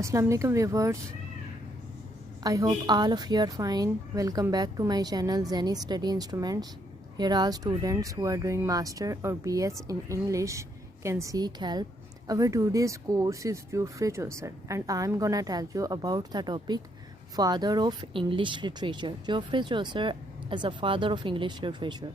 Assalamu alaikum viewers. I hope all of you are fine. Welcome back to my channel Zeni Study Instruments. Here all students who are doing master or BS in English can seek help. Our today's course is Geoffrey Chaucer and I'm gonna tell you about the topic Father of English Literature. Geoffrey Chaucer as a father of English literature.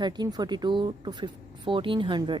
1342 to 1400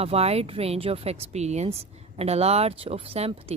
a wide range of experience and a large of sympathy।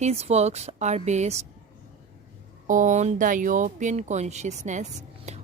His works are based on the European consciousness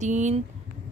3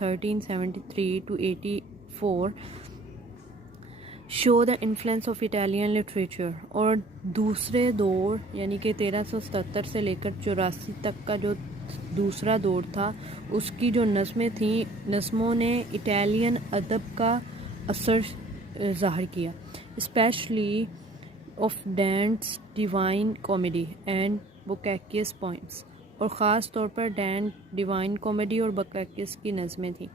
1373 to 84। Show the influence of Italian literature. اور دوسرے دور یعنی کہ 1377 سے لے کر 84 تک کا جو دوسرا دور تھا اس کی جو نظمیں تھیں نظموں نے اٹالین ادب کا اثر ظاہر کیا، especially of Dante's Divine Comedy and Boccaccio's poems, اور خاص طور پر ڈینٹ ڈیوائن کامیڈی اور بوکیکس کی نظمیں تھیں.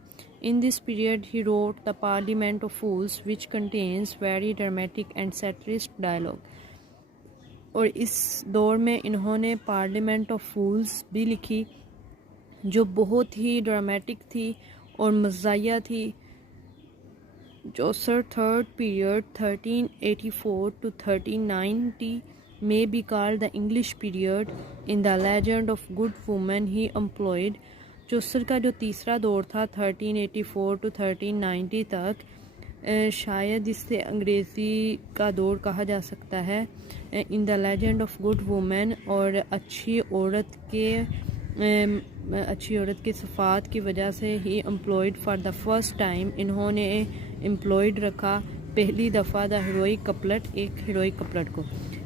In this period he wrote The Parliament of Fools which contains very dramatic and satirist dialogue. اور اس دور میں انہوں نے پارلیمنٹ آف فولز بھی لکھی جو بہت ہی ڈرامیٹک تھی اور مزاحیہ تھی. چوسر third period 1384 to 1390 may be called the English period. In the legend of good woman he employed. چوسر کا جو تیسرا دور تھا 1384 to 1390 تک شاید اس سے انگریزی کا دور کہا جا سکتا ہے. In the Legend of Good Women, اور اچھی عورت کے صفات کی وجہ سے ہی employed for the first time, انہوں نے امپلائڈ رکھا پہلی دفعہ دا ہیروئک کپلٹ، ایک ہیروئک کپلٹ کو.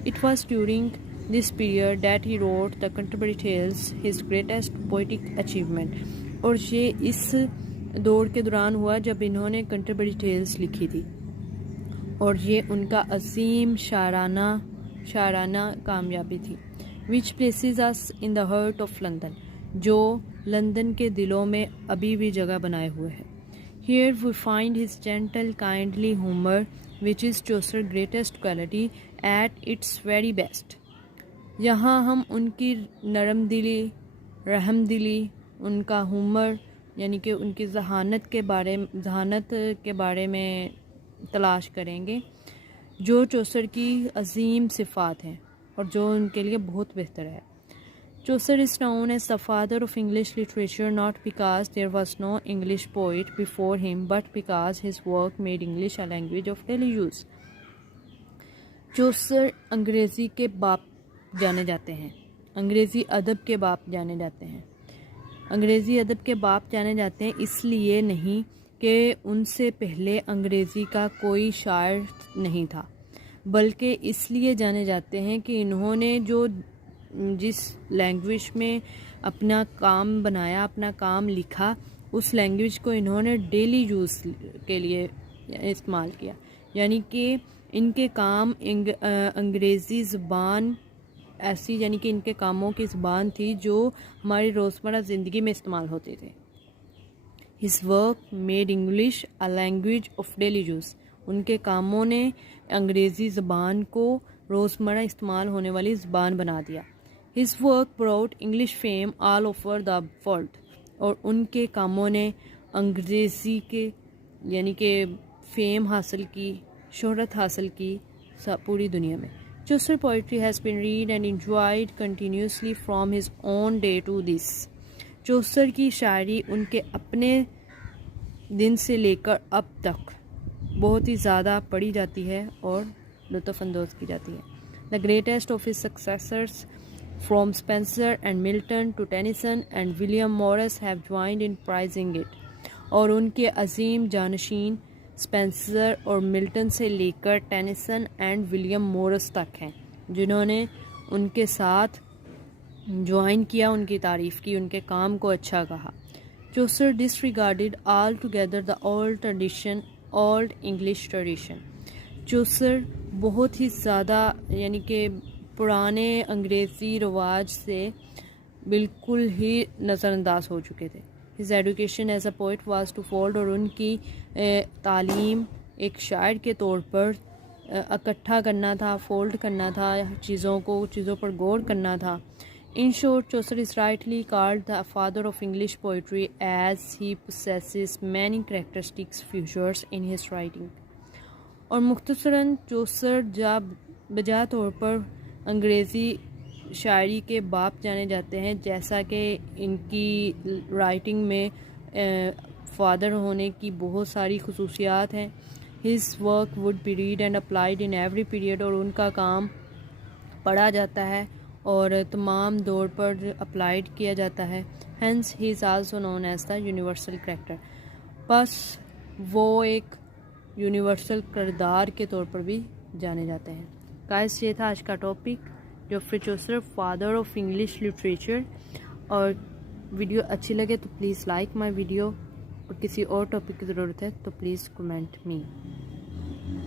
It was during this period that he wrote the Canterbury Tales, his greatest poetic achievement. اور یہ اس دور کے دوران ہوا جب انہوں نے کنٹربری ٹیلز لکھی تھی، اور یہ ان کا عظیم شاعرانہ کامیابی تھی. which places us in the heart of London، جو لندن کے دلوں میں ابھی بھی جگہ بنائے ہوئے ہے. Here we find his gentle kindly humor which is Chaucer's greatest quality at its very best. یہاں ہم ان کی نرم دلی، رحم دلی، ان کا ہیومر یعنی کہ ان کی ذہانت کے بارے میں تلاش کریں گے جو چوسر کی عظیم صفات ہیں اور جو ان کے لیے بہت بہتر ہے. چوسر is known as the father of English literature not because there was no English poet before him but because his work made English a language of daily use. چوسر انگریزی کے باپ جانے جاتے ہیں، انگریزی ادب کے باپ جانے جاتے ہیں. انگریزی ادب کے باپ جانے جاتے ہیں اس لیے نہیں کہ ان سے پہلے انگریزی کا کوئی شاعر نہیں تھا، بلکہ اس لیے جانے جاتے ہیں کہ انہوں نے جس لینگویج میں اپنا کام بنایا، اپنا کام لکھا، اس لینگویج کو انہوں نے ڈیلی یوز کے لیے استعمال کیا. یعنی کہ ان کے کام انگریزی زبان ایسی، یعنی کہ ان کے کاموں کی زبان تھی جو ہماری روزمرہ زندگی میں استعمال ہوتے تھے. His work made English a language of daily use. ان کے کاموں نے انگریزی زبان کو روزمرہ استعمال ہونے والی زبان بنا دیا. His work brought English fame all over the world. اور ان کے کاموں نے انگریزی کے یعنی کہ فیم حاصل کی، شہرت حاصل کی پوری دنیا میں. Chaucer's poetry has been read and enjoyed continuously from his own day to this. چوسر کی شاعری ان کے اپنے دن سے لے کر اب تک بہت ہی زیادہ پڑھی جاتی ہے اور لطف اندوز کی جاتی ہے. The greatest of his successors from Spenser and Milton to Tennyson and William Morris have joined in praising it. اور ان کے عظیم جانشین اسپینسر اور ملٹن سے لے کر ٹینیسن اینڈ ولیم مورس تک ہیں جنہوں نے ان کے ساتھ جوائن کیا، ان کی تعریف کی، ان کے کام کو اچھا کہا. چوسر disregarded altogether the old English tradition. چوسر بہت ہی زیادہ یعنی کہ پرانے انگریزی رواج سے بالکل ہی نظر انداز ہو چکے تھے. His education as a poet was twofold. اور ان کی تعلیم ایک شاعر کے طور پر اکٹھا کرنا تھا، فولڈ کرنا تھا، چیزوں پر غور کرنا تھا. In short, Chaucer is rightly called the father of English poetry as he possesses many characteristics features in his writing. اور مختصراً چوسر بجا طور پر انگریزی شاعری کے باپ جانے جاتے ہیں، جیسا کہ ان کی رائٹنگ میں فادر ہونے کی بہت ساری خصوصیات ہیں. His work would be read and applied in every period. اور ان کا کام پڑھا جاتا ہے اور تمام دور پر اپلائیڈ کیا جاتا ہے. Hence he is also known as the universal character. بس وہ ایک یونیورسل کردار کے طور پر بھی جانے جاتے ہیں. گائز یہ تھا آج کا topic Geoffrey Chaucer father of English literature. اور ویڈیو اچھی لگے تو پلیز لائک مائی ویڈیو, اور کسی اور ٹاپک کی ضرورت ہے تو پلیز کمنٹ می.